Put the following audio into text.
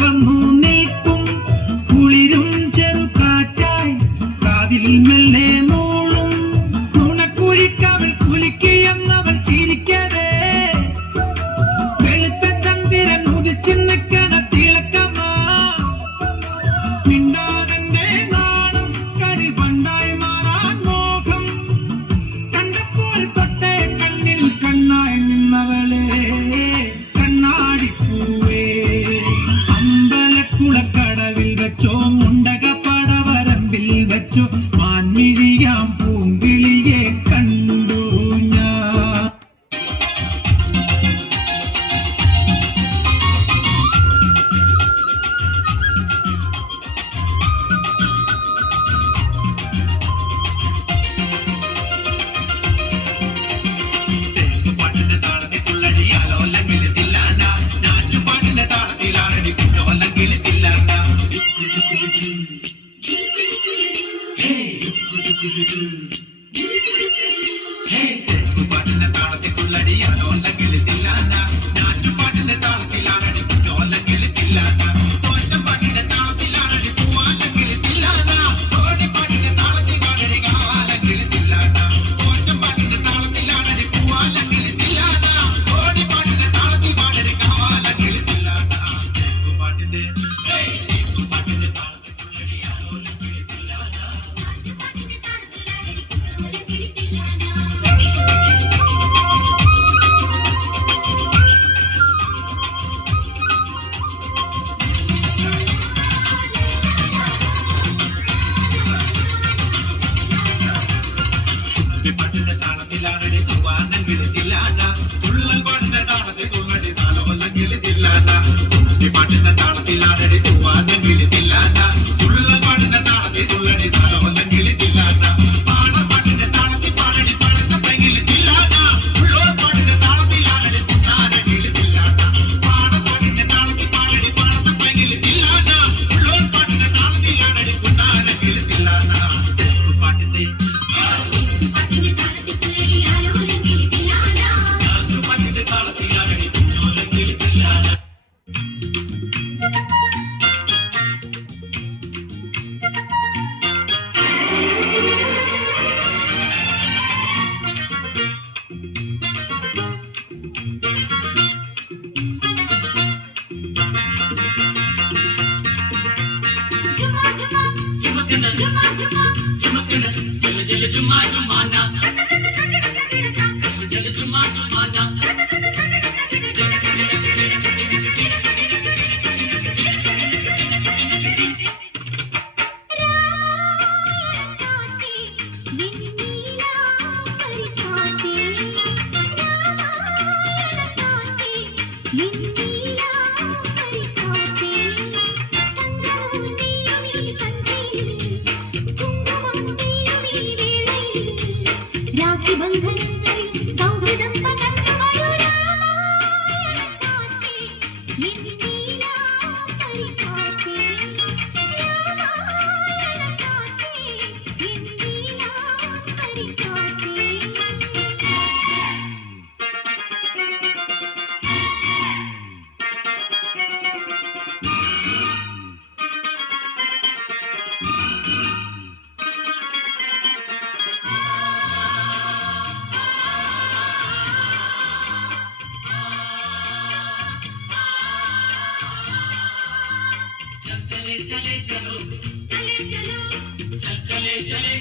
വന്നു നിൽക്കും കുളിരും ചെറുകാറ്റായി കാതിൽ മെല്ലെ മൂളും നുണക്കുഴിക്കവൾ കുലിക്കിയെന്നവൾ ചിരിക്കവേ വെളുത്ത ചന്ദ്രൻ ഉദിച്ചു നിൽക്കണ തിളക്കമാ മിണ്ടാതെന്റെ നാണം കരിവണ്ടായി മാറാൻ മോഹം കണ്ടപ്പോൾ തൊട്ടേ കണ്ണിൽ കണ്ണായി നിന്നവളെ കണ്ണാടിപ്പൂവേ അമ്പലക്കുളക്കടവിൽ വെച്ചോ മുണ്ടകപ്പടവരമ്പിൽ വെച്ചോ മാൻമിഴിയാം പൂങ്കിളിയെ കണ്ടു ഞാൻ. പാട്ടിന്റെ താളത്തിൽ തുള്ളടിയാലോ അല്ലെങ്കിൽ തില്ലാന ഞാറ്റുപാട്ടിന്റെ താളത്തിലാണടി കുഞ്ഞോ അല്ലെങ്കിൽ തില്ലാന പാട്ടിന്റെ താളത്തിൽ തുള്ളടിയാലോ അല്ലെങ്കിൽ തില്ലാന ഞാറ്റുപാട്ടിന്റെ താളത്തിലാണടി കുഞ്ഞോ അല്ലെങ്കിൽ തില്ലാന പാട്ടിന്റെ താളത്തിലാണടി പൂവാല്ലെങ്കിൽ തില്ലാന പാട്ടിന്റെ താളത്തിൽ പാടടി കാവാല്ലെങ്കിൽ തില്ലാന പാട്ടിന്റെ താളത്തിലാണടി പൂവാല്ലെങ്കിൽ തില്ലാന പാട്ടിന്റെ താളത്തിൽ പാടടി കാവാല്ലെങ്കിൽ തില്ലാന പാട്ടിന്റെ പാട്ടിന്റെ താളത്തിൽ തുള്ളടിയാലോ അല്ലെങ്കിൽ തില്ലാന പാട്ടിന്റെ താളത്തിലാണടി തൂവാണെങ്കിൽ തില്ലാന തുള്ളൽ പാട്ടിന്റെ താളത്തിൽ തുള്ളടി താലോ അല്ലെങ്കിൽ തില്ലാന പാട്ടിന്റെ താളത്തിലാണടി തൂവാണെങ്കിൽ തില്ലാന തുള്ളൽ പാട്ടിന്റെ താളത്തിൽ തുള്ളടി താലോ അല്ലെങ്കിൽ തില്ലാന പാട്ടിന്റെ താളത്തിൽ പാടടി പഴത്ത പൈകിൽ തില്ലാന ഉള്ളോർ പാട്ടിന്റെ താളത്തിലാണടി പുന്നാരെങ്കിൽ തില്ലാന പാട്ടിന്റെ താളത്തിൽ പാടടി പഴത്ത പൈകിൽ തില്ലാന ഉള്ളോർ പാട്ടിന്റെ താളത്തിലാണടി പുന്നാരെങ്കിൽ തില്ലാന പാട്ടിന്റെ चले चलो चले चलो चले चले